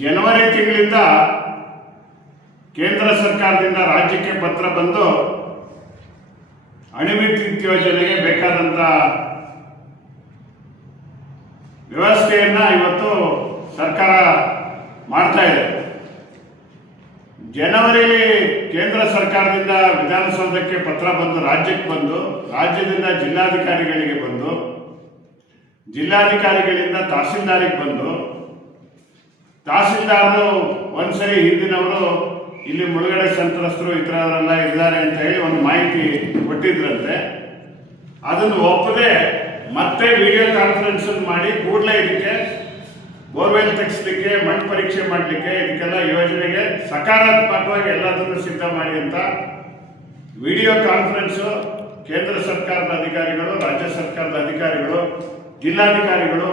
ಜನವರಿ ತಿಂಗಳಿಂದ ಕೇಂದ್ರ ಸರ್ಕಾರದಿಂದ ರಾಜ್ಯಕ್ಕೆ ಪತ್ರ ಬಂದು ಅಣುವಿದ್ಯುತ್ ಯೋಜನೆಗೆ ಬೇಕಾದಂಥ ವ್ಯವಸ್ಥೆಯನ್ನ ಇವತ್ತು ಸರ್ಕಾರ ಮಾಡ್ತಾ ಇದೆ. ಜನವರಿಯಲ್ಲಿ ಕೇಂದ್ರ ಸರ್ಕಾರದಿಂದ ವಿಧಾನಸೌಧಕ್ಕೆ ಪತ್ರ ಬಂದು ರಾಜ್ಯಕ್ಕೆ ಬಂದು, ರಾಜ್ಯದಿಂದ ಜಿಲ್ಲಾಧಿಕಾರಿಗಳಿಗೆ ಬಂದು, ಜಿಲ್ಲಾಧಿಕಾರಿಗಳಿಂದ ತಹಸೀಲ್ದಾರಿಗೆ ಬಂದು, ತಹಸೀಲ್ದಾರರು ಒಂದ್ಸರಿ ಹಿಂದಿನವರು ಇಲ್ಲಿ ಮುಳುಗಡೆ ಸಂತ್ರಸ್ತರು ಈ ಥರವರೆಲ್ಲ ಇದ್ದಾರೆ ಅಂತ ಹೇಳಿ ಒಂದು ಮಾಹಿತಿ ಕೊಟ್ಟಿದ್ರಂತೆ. ಅದನ್ನು ಒಪ್ಪದೆ ಮತ್ತೆ ವಿಡಿಯೋ ಕಾನ್ಫರೆನ್ಸ್ ಮಾಡಿ ಕೂಡಲೇ ಇದಕ್ಕೆ ಬೋರ್ವೆಲ್ ತೆಗೆಸಲಿಕ್ಕೆ, ಮಣ್ಣು ಪರೀಕ್ಷೆ ಮಾಡಲಿಕ್ಕೆ, ಇದಕ್ಕೆಲ್ಲ ಯೋಜನೆಗೆ ಸಕಾರಾತ್ಮಕವಾಗಿ ಎಲ್ಲದನ್ನು ಸಿದ್ಧ ಮಾಡಿ ಅಂತ ವಿಡಿಯೋ ಕಾನ್ಫರೆನ್ಸ್ ಕೇಂದ್ರ ಸರ್ಕಾರದ ಅಧಿಕಾರಿಗಳು, ರಾಜ್ಯ ಸರ್ಕಾರದ ಅಧಿಕಾರಿಗಳು, ಜಿಲ್ಲಾಧಿಕಾರಿಗಳು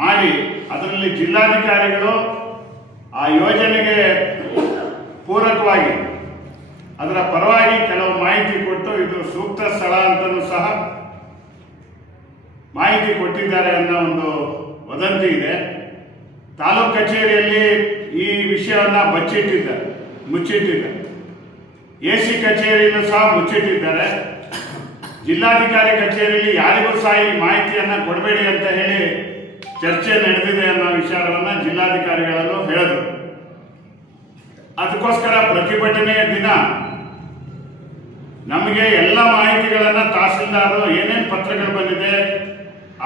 ಮಾಡಿ, ಅದರಲ್ಲಿ ಜಿಲ್ಲಾಧಿಕಾರಿಗಳು ಆ ಯೋಜನೆಗೆ ಪೂರಕವಾಗಿ ಅದರ ಪರವಾಗಿ ಕೆಲವು ಮಾಹಿತಿ ಕೊಟ್ಟು ಇದು ಸೂಕ್ತ ಸ್ಥಳ ಅಂತಲೂ ಸಹ ಮಾಹಿತಿ ಕೊಟ್ಟಿದ್ದಾರೆ ಅನ್ನೋ ಒಂದು ವದಂತಿ ಇದೆ. ತಾಲೂಕು ಕಚೇರಿಯಲ್ಲಿ ಈ ವಿಷಯವನ್ನು ಮುಚ್ಚಿಟ್ಟಿದ್ದಾರೆ. AC ಕಚೇರಿಯಲ್ಲೂ ಸಹ ಮುಚ್ಚಿಟ್ಟಿದ್ದಾರೆ. ಜಿಲ್ಲಾಧಿಕಾರಿ ಕಚೇರಿಯಲ್ಲಿ ಯಾರಿಗೂ ಸಹ ಈ ಮಾಹಿತಿಯನ್ನು ಕೊಡಬೇಡಿ ಅಂತ ಹೇಳಿ ಚರ್ಚೆ ನಡೆದಿದೆ ಅನ್ನೋ ವಿಚಾರವನ್ನು ಜಿಲ್ಲಾಧಿಕಾರಿಗಳನ್ನು ಹೇಳಿದರು. ಅದಕ್ಕೋಸ್ಕರ ಪ್ರತಿಭಟನೆಯ ದಿನ ನಮಗೆ ಎಲ್ಲ ಮಾಹಿತಿಗಳನ್ನು ತಹಸೀಲ್ದಾರರು ಏನೇನು ಪತ್ರಗಳು ಬಂದಿದೆ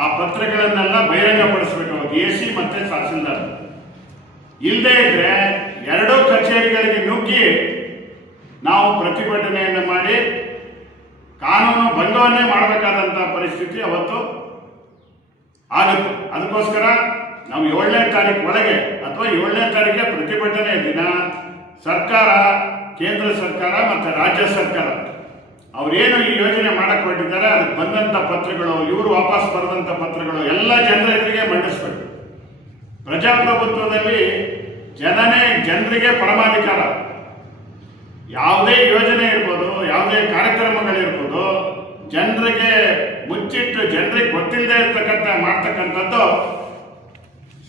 ಆ ಪತ್ರಗಳನ್ನೆಲ್ಲ ಬಹಿರಂಗಪಡಿಸಬೇಕು, AC ಮತ್ತೆ ತಹಸೀಲ್ದಾರ್. ಇಲ್ಲದೇ ಇದ್ರೆ ಎರಡೂ ಕಚೇರಿಗಳಿಗೆ ನುಗ್ಗಿ ನಾವು ಪ್ರತಿಭಟನೆಯನ್ನು ಮಾಡಿ ಕಾನೂನು ಭಂಗವನ್ನೇ ಮಾಡಬೇಕಾದಂಥ ಪರಿಸ್ಥಿತಿ ಅವತ್ತು ಆಗುತ್ತೆ. ಅದಕ್ಕೋಸ್ಕರ ನಾವು 7ನೇ ತಾರೀಕು ಒಳಗೆ ಅಥವಾ 7ನೇ ತಾರೀಕಿಗೆ ಪ್ರತಿಭಟನೆ ದಿನ ಸರ್ಕಾರ, ಕೇಂದ್ರ ಸರ್ಕಾರ ಮತ್ತು ರಾಜ್ಯ ಸರ್ಕಾರ ಅವರೇನು ಈ ಯೋಜನೆ ಮಾಡಕ್ಕೆ ಹೊರಟಿದ್ದಾರೆ ಅದಕ್ಕೆ ಬಂದಂಥ ಪತ್ರಗಳು, ಇವರು ವಾಪಸ್ ಬರೆದಂಥ ಪತ್ರಗಳು ಎಲ್ಲ ಜನರ ಎದುರಿಗೆ ಮಂಡಿಸ್ಬೇಕು. ಪ್ರಜಾಪ್ರಭುತ್ವದಲ್ಲಿ ಜನರಿಗೆ ಪರಮಾಧಿಕಾರ. ಯಾವುದೇ ಯೋಜನೆ ಇರ್ಬೋದು, ಯಾವುದೇ ಕಾರ್ಯಕ್ರಮಗಳಿರ್ಬೋದು, ಜನರಿಗೆ ಮುಚ್ಚಿಟ್ಟು ಜನರಿಗೆ ಗೊತ್ತಿಲ್ಲದೆ ಇರ್ತಕ್ಕಂಥ ಮಾಡ್ತಕ್ಕಂಥದ್ದು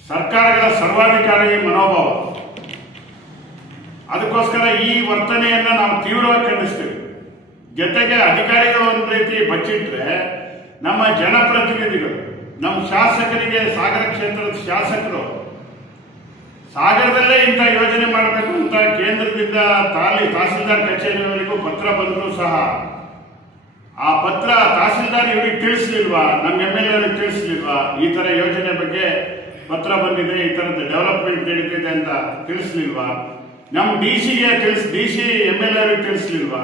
ಸರ್ಕಾರಗಳ ಸರ್ವಾಧಿಕಾರಿ ಮನೋಭಾವ. ಅದಕ್ಕೋಸ್ಕರ ಈ ವರ್ತನೆಯನ್ನು ನಾವು ತೀವ್ರವಾಗಿ ಖಂಡಿಸ್ತೀವಿ. ಜೊತೆಗೆ ಅಧಿಕಾರಿಗಳು ಒಂದು ರೀತಿ ಬಚ್ಚಿಟ್ರೆ ನಮ್ಮ ಜನಪ್ರತಿನಿಧಿಗಳು, ನಮ್ಮ ಶಾಸಕರಿಗೆ, ಸಾಗರ ಕ್ಷೇತ್ರದ ಶಾಸಕರು ಸಾಗರದಲ್ಲೇ ಇಂಥ ಯೋಜನೆ ಮಾಡಬೇಕು ಅಂತ ಕೇಂದ್ರದಿಂದ ತಹಸೀಲ್ದಾರ್ ಕಚೇರಿಯವರಿಗೂ ಪತ್ರ ಬಂದರೂ ಸಹ ಆ ಪತ್ರ ತಹಸೀಲ್ದಾರ್ ಇವರಿಗೆ ತಿಳಿಸ್ಲಿಲ್ವಾ, ನಮ್ಮ MLA ಅವರಿಗೆ ತಿಳಿಸ್ಲಿಲ್ವಾ, ಈ ಥರ ಯೋಜನೆ ಬಗ್ಗೆ ಪತ್ರ ಬಂದಿದೆ, ಈ ಥರದ ಡೆವಲಪ್ಮೆಂಟ್ ನಡೀತಿದೆ ಅಂತ ತಿಳಿಸ್ಲಿಲ್ವಾ, ನಮ್ಮ DC MLA ಅವರಿಗೆ ತಿಳಿಸ್ಲಿಲ್ವಾ?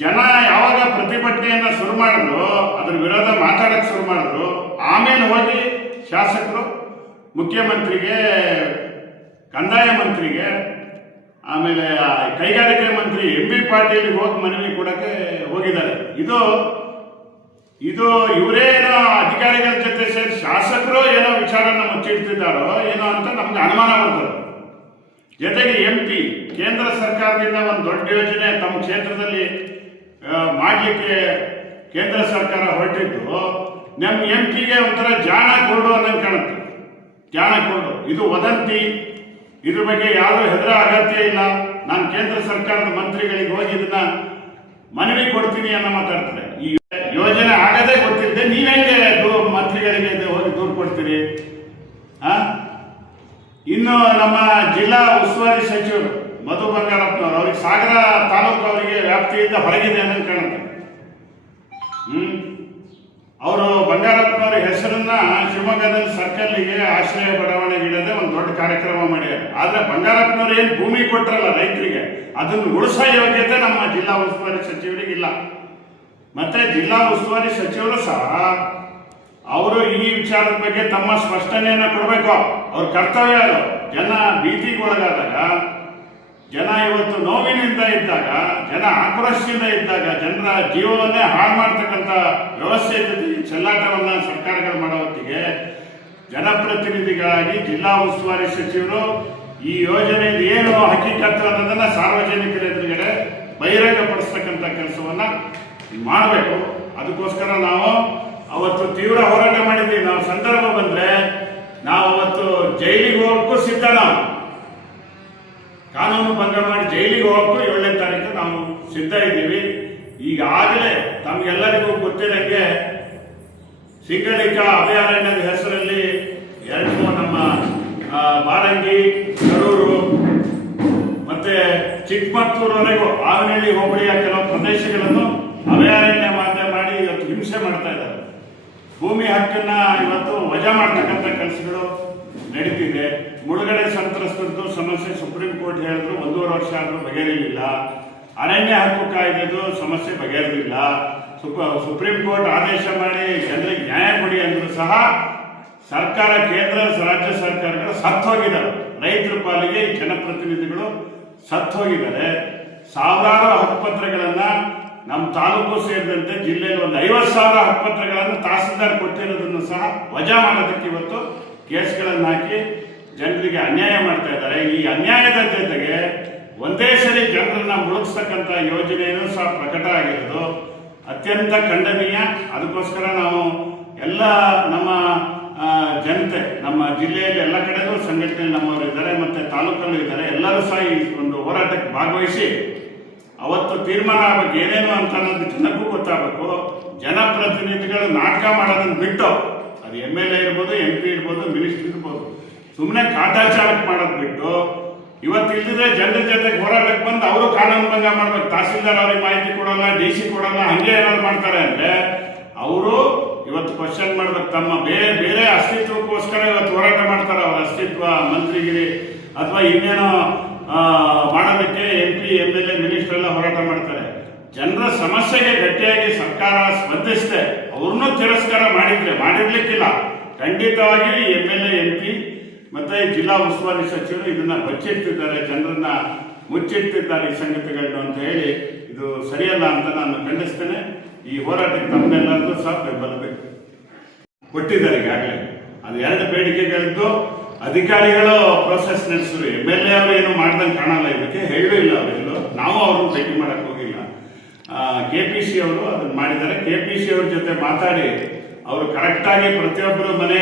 ಜನ ಯಾವಾಗ ಪ್ರತಿಭಟನೆಯನ್ನ ಶುರು ಮಾಡಿದ್ರು, ಅದ್ರ ವಿರೋಧ ಮಾತಾಡಕ್ಕೆ ಶುರು ಮಾಡಿದ್ರು, ಆಮೇಲೆ ಹೋಗಿ ಶಾಸಕರು ಮುಖ್ಯಮಂತ್ರಿಗೆ, ಕಂದಾಯ ಮಂತ್ರಿಗೆ, ಆಮೇಲೆ ಕೈಗಾರಿಕೆ ಮಂತ್ರಿ MB ಪಾಟೀಲ್ಗೆ ಹೋಗಿ ಮನವಿ ಕೊಡಕ್ಕೆ ಹೋಗಿದ್ದಾರೆ. ಇದು ಇವರೇನೋ ಅಧಿಕಾರಿಗಳ ಜೊತೆ ಸೇರಿ ಶಾಸಕರು ಏನೋ ವಿಚಾರನ ಮುಚ್ಚಿಡ್ತಿದ್ದಾರೋ ಏನೋ ಅಂತ ನಮ್ಗೆ ಅನುಮಾನ ಬರ್ತದೆ. ಜೊತೆಗೆ MP ಕೇಂದ್ರ ಸರ್ಕಾರದಿಂದ ಒಂದು ದೊಡ್ಡ ಯೋಜನೆ ತಮ್ಮ ಕ್ಷೇತ್ರದಲ್ಲಿ ಮಾಡಲಿಕ್ಕೆ ಕೇಂದ್ರ ಸರ್ಕಾರ ಹೊರಟಿದ್ದು, ನಮ್ಮ MP-ಗೆ ಒಂಥರ ಜಾಣ ಕೊರಡು ಅನ್ನೋದು ಕಾಣುತ್ತೆ. ಜಾಣ ಕೊರಡು, ಇದು ವದಂತಿ, ಇದ್ರ ಬಗ್ಗೆ ಯಾರು ಹೆದರ ಅಗತ್ಯ ಇಲ್ಲ, ನಾನು ಕೇಂದ್ರ ಸರ್ಕಾರದ ಮಂತ್ರಿಗಳಿಗೆ ಹೋಗಿ ಇದನ್ನ ಮನವಿ ಕೊಡ್ತೀನಿ ಅನ್ನೋ ಮಾತಾಡ್ತಾರೆ. ಈ ಯೋಜನೆ ಆಗದೇ ಗೊತ್ತಿಲ್ಲದೆ ನೀವೇಗೆ ಮಂತ್ರಿಗಳಿಗೆ ಹೋಗಿ ದೂರು ಕೊಡ್ತೀರಿ? ಇನ್ನು ನಮ್ಮ ಜಿಲ್ಲಾ ಉಸ್ತುವಾರಿ ಸಚಿವರು ಮಧು ಬಂಗಾರಪ್ಪನವರು, ಅವ್ರಿಗೆ ಸಾಗರ ತಾಲೂಕು ಅವರಿಗೆ ವ್ಯಾಪ್ತಿಯಿಂದ ಹೊರಗಿದೆ ಅನ್ನೋದು ಕಾಣುತ್ತೆ. ಅವರು ಬಂಗಾರಪ್ಪನವರ ಹೆಸರನ್ನ ಶಿವಮೊಗ್ಗದಲ್ಲಿ ಸರ್ಕಲ್ಗೆ ಆಶ್ರಯ ಬಡಾವಣೆಗೆ ಇಡದೆ ಒಂದು ದೊಡ್ಡ ಕಾರ್ಯಕ್ರಮ ಮಾಡ್ಯಾರ. ಆದ್ರೆ ಬಂಗಾರಪ್ಪನವ್ರು ಏನು ಭೂಮಿ ಕೊಟ್ಟರಲ್ಲ ರೈತರಿಗೆ, ಅದನ್ನು ಉಳಿಸೋ ಯೋಗ್ಯತೆ ನಮ್ಮ ಜಿಲ್ಲಾ ಉಸ್ತುವಾರಿ ಸಚಿವರಿಗೆ ಇಲ್ಲ. ಮತ್ತೆ ಜಿಲ್ಲಾ ಉಸ್ತುವಾರಿ ಸಚಿವರು ಸಹ ಅವರು ಈ ವಿಚಾರದ ಬಗ್ಗೆ ತಮ್ಮ ಸ್ಪಷ್ಟನೆಯನ್ನು ಕೊಡಬೇಕು. ಅವ್ರ ಕರ್ತವ್ಯ ಅದು. ಜನ ಭೀತಿಗೆ ಒಳಗಾದಾಗ, ಜನ ಇವತ್ತು ನೋವಿನಿಂದ ಇದ್ದಾಗ, ಜನ ಆಕ್ರೋಶದಿಂದ ಇದ್ದಾಗ, ಜನರ ಜೀವವನ್ನೇ ಹಾಳು ಮಾಡ್ತಕ್ಕಂಥ ವ್ಯವಸ್ಥೆ ಜೊತೆ ಚೆಲ್ಲಾಟವನ್ನು ಸರ್ಕಾರಗಳು ಮಾಡೋ ಹೊತ್ತಿಗೆ ಜನಪ್ರತಿನಿಧಿಗಳಾಗಿ ಜಿಲ್ಲಾ ಉಸ್ತುವಾರಿ ಸಚಿವರು ಈ ಯೋಜನೆ ಏನು ಹಕ್ಕಿಕತ್ತು ಅನ್ನೋದನ್ನ ಸಾರ್ವಜನಿಕರ ಎದುರುಗಡೆ ಬಹಿರಂಗಪಡಿಸ್ತಕ್ಕಂಥ ಕೆಲಸವನ್ನ ಮಾಡಬೇಕು. ಅದಕ್ಕೋಸ್ಕರ ನಾವು ಅವತ್ತು ತೀವ್ರ ಹೋರಾಟ ಮಾಡಿದ್ದೀವಿ. ನಾವು ಸಂದರ್ಭ ಬಂದ್ರೆ ನಾವು ಅವತ್ತು ಜೈಲಿಗೆ ಹೋಗಕ್ಕೂ ಸಿದ್ಧ. ನಾವು ಕಾನೂನು ಭಂಗ ಮಾಡಿ ಜೈಲಿಗೆ ಹೋಗಕ್ಕೂ 7ನೇ ತಾರೀಕು ನಾವು ಸಿದ್ಧ ಇದ್ದೀವಿ. ಈಗಾಗಲೇ ತಮಗೆಲ್ಲರಿಗೂ ಗೊತ್ತಿರಂಗೆ ಸಿಂಗಳಿಕ ಅಭಯಾರಣ್ಯದ ಹೆಸರಲ್ಲಿ 2 ನಮ್ಮ ಬಾರಂಗಿ, ಕರೂರು ಮತ್ತೆ ಚಿಕ್ಕಮತ್ತೂರವರೆಗೂ ಆವನಹಳ್ಳಿ ಹೋಬಳಿಯ ಕೆಲವು ಪ್ರದೇಶಗಳನ್ನು ಅಭಯಾರಣ್ಯ ಮಾಡಿ ಇವತ್ತು ಹಿಂಸೆ ಮಾಡ್ತಾ ಇದ್ದಾರೆ. ಭೂಮಿ ಹಕ್ಕನ್ನ ಇವತ್ತು ವಜಾ ಮಾಡ್ತಕ್ಕಂಥ ಕೆಲಸಗಳು ನಡೀತಿದೆ. ಮುಳುಗಡೆ ಸಂತ್ರಸ್ತರದ್ದು ಸಮಸ್ಯೆ ಸುಪ್ರೀಂ ಕೋರ್ಟ್ ಹೇಳಿದ್ರು 1.5 ವರ್ಷ ಆದರೂ ಬಗೆಹರಿಲಿಲ್ಲ. ಅರಣ್ಯ ಹಕ್ಕು ಕಾಯ್ದೆದು ಸಮಸ್ಯೆ ಬಗೆಹರಿಲಿಲ್ಲ. ಸುಪ್ರೀಂ ಕೋರ್ಟ್ ಆದೇಶ ಮಾಡಿ ಜನರಿಗೆ ನ್ಯಾಯ ಕೊಡಿ ಅಂದ್ರೂ ಸಹ ಸರ್ಕಾರ, ಕೇಂದ್ರ ರಾಜ್ಯ ಸರ್ಕಾರಗಳು ಸತ್ತೋಗಿದ್ದಾರೆ. ರೈತರ ಪಾಲಿಗೆ ಈ ಜನಪ್ರತಿನಿಧಿಗಳು ಸತ್ತೋಗಿದ್ದಾರೆ. ಸಾವಿರಾರು ಹಕ್ಕುಪತ್ರಗಳನ್ನ ನಮ್ಮ ತಾಲೂಕು ಸೇರಿದಂತೆ ಜಿಲ್ಲೆಯಲ್ಲಿ ಒಂದು 50,000 ಹಕ್ಕುಪತ್ರಗಳನ್ನು ತಹಸೀಲ್ದಾರ್ ಕೊಟ್ಟಿರೋದನ್ನು ಸಹ ವಜಾ ಮಾಡೋದಕ್ಕೆ ಇವತ್ತು ಕೇಸ್ಗಳನ್ನು ಹಾಕಿ ಜನರಿಗೆ ಅನ್ಯಾಯ ಮಾಡ್ತಾ ಇದ್ದಾರೆ. ಈ ಅನ್ಯಾಯದ ಜೊತೆಗೆ ಒಂದೇ ಸರಿ ಜನರನ್ನ ಮುಳುಗಿಸ್ತಕ್ಕಂಥ ಯೋಜನೆಯೂ ಸಹ ಪ್ರಕಟ ಆಗಿರೋದು ಅತ್ಯಂತ ಖಂಡನೀಯ. ಅದಕ್ಕೋಸ್ಕರ ನಾವು ಎಲ್ಲ ನಮ್ಮ ಜನತೆ, ನಮ್ಮ ಜಿಲ್ಲೆಯಲ್ಲಿ ಎಲ್ಲ ಕಡೆಗೂ ಸಂಘಟನೆಯಲ್ಲಿ ನಮ್ಮವರು ಇದ್ದಾರೆ, ಮತ್ತೆ ತಾಲೂಕಲ್ಲೂ ಇದ್ದಾರೆ. ಎಲ್ಲರೂ ಸಹ ಈ ಒಂದು ಹೋರಾಟಕ್ಕೆ ಭಾಗವಹಿಸಿ ಅವತ್ತು ತೀರ್ಮಾನ ಆಗಬೇಕು ಏನೇನು ಅಂತ ಅನ್ನೋದು ಜನಕ್ಕೂ ಗೊತ್ತಾಗಬೇಕು. ಜನಪ್ರತಿನಿಧಿಗಳು ನಾಟಕ ಮಾಡೋದನ್ನು ಬಿಟ್ಟು, ಅದು MLA ಇರ್ಬೋದು, MP ಇರ್ಬೋದು, ಮಿನಿಸ್ಟರ್ ಇರ್ಬೋದು, ಸುಮ್ಮನೆ ಕಾಟಾಚಾರಕ್ಕೆ ಮಾಡೋದು ಬಿಟ್ಟು ಇವತ್ತು ಇಲ್ದಿದ್ರೆ ಜನರ ಜೊತೆಗೆ ಹೋರಾಟಕ್ಕೆ ಬಂದು ಅವರು ಕಾನೂನು ಭಂಗ ಮಾಡ್ಬೇಕು. ತಹಸೀಲ್ದಾರ್ ಅವ್ರಿಗೆ ಮಾಹಿತಿ ಕೊಡಲ್ಲ, DC ಕೊಡಲ್ಲ, ಹಂಗೆ ಏನಾದ್ರು ಮಾಡ್ತಾರೆ ಅಂದ್ರೆ ಅವರು ಇವತ್ತು ಕ್ವಶನ್ ಮಾಡ್ಬೇಕು. ತಮ್ಮ ಬೇರೆ ಅಸ್ತಿತ್ವಕ್ಕೋಸ್ಕರ ಇವತ್ತು ಹೋರಾಟ ಮಾಡ್ತಾರೆ. ಅವರ ಅಸ್ತಿತ್ವ, ಮಂತ್ರಿಗಿರಿ ಅಥವಾ ಇನ್ನೇನೋ ಮಾಡೋದಕ್ಕೆ MP, MLA, ಮಿನಿಸ್ಟರ್ ಎಲ್ಲ ಹೋರಾಟ ಮಾಡ್ತಾರೆ. ಜನರ ಸಮಸ್ಯೆಗೆ ಗಟ್ಟಿಯಾಗಿ ಸರ್ಕಾರ ಸ್ಪಂದಿಸಿದೆ. ಅವ್ರನ್ನೂ ತಿರಸ್ಕಾರ ಮಾಡಿರ್ಲಿಕ್ಕಿಲ್ಲ. ಖಂಡಿತವಾಗಿ MLA, MP ಮತ್ತೆ ಜಿಲ್ಲಾ ಉಸ್ತುವಾರಿ ಸಚಿವರು ಇದನ್ನ ಬಚ್ಚಿಡ್ತಿದ್ದಾರೆ, ಜನರನ್ನ ಮುಚ್ಚಿಡ್ತಿದ್ದಾರೆ ಈ ಸಂಗತಿಗಳನ್ನು ಅಂತ ಹೇಳಿ ಇದು ಸರಿಯಲ್ಲ ಅಂತ ನಾನು ಖಂಡಿಸ್ತೇನೆ. ಈ ಹೋರಾಟಕ್ಕೆ ತಮ್ಮನ್ನೆಲ್ಲರಿಗೂ ಸಹ ಬೆಂಬಲ ಕೊಟ್ಟಿದ್ದಾರೆ. ಈಗಾಗಲೇ ಅದು 2 ಬೇಡಿಕೆಗಳಿದ್ದು ಅಧಿಕಾರಿಗಳು ಪ್ರೋಸೆಸ್ ನಡೆಸಿದ್ರು. MLA ಅವರು ಏನು ಮಾಡ್ದಂಗೆ ಕಾಣಲ್ಲ, ಇದಕ್ಕೆ ಹೇಳೂ ಇಲ್ಲ ಅವರೆಲ್ಲೂ. ನಾವು ಅವ್ರನ್ನ ಭೇಟಿ ಮಾಡಕ್ ಹೋಗಿಲ್ಲ. KPC ಅವರು ಅದನ್ನ ಮಾಡಿದ್ದಾರೆ. KPC ಅವ್ರ ಜೊತೆ ಮಾತಾಡಿ ಅವರು ಕರೆಕ್ಟಾಗಿ ಪ್ರತಿಯೊಬ್ಬರು ಮನೆ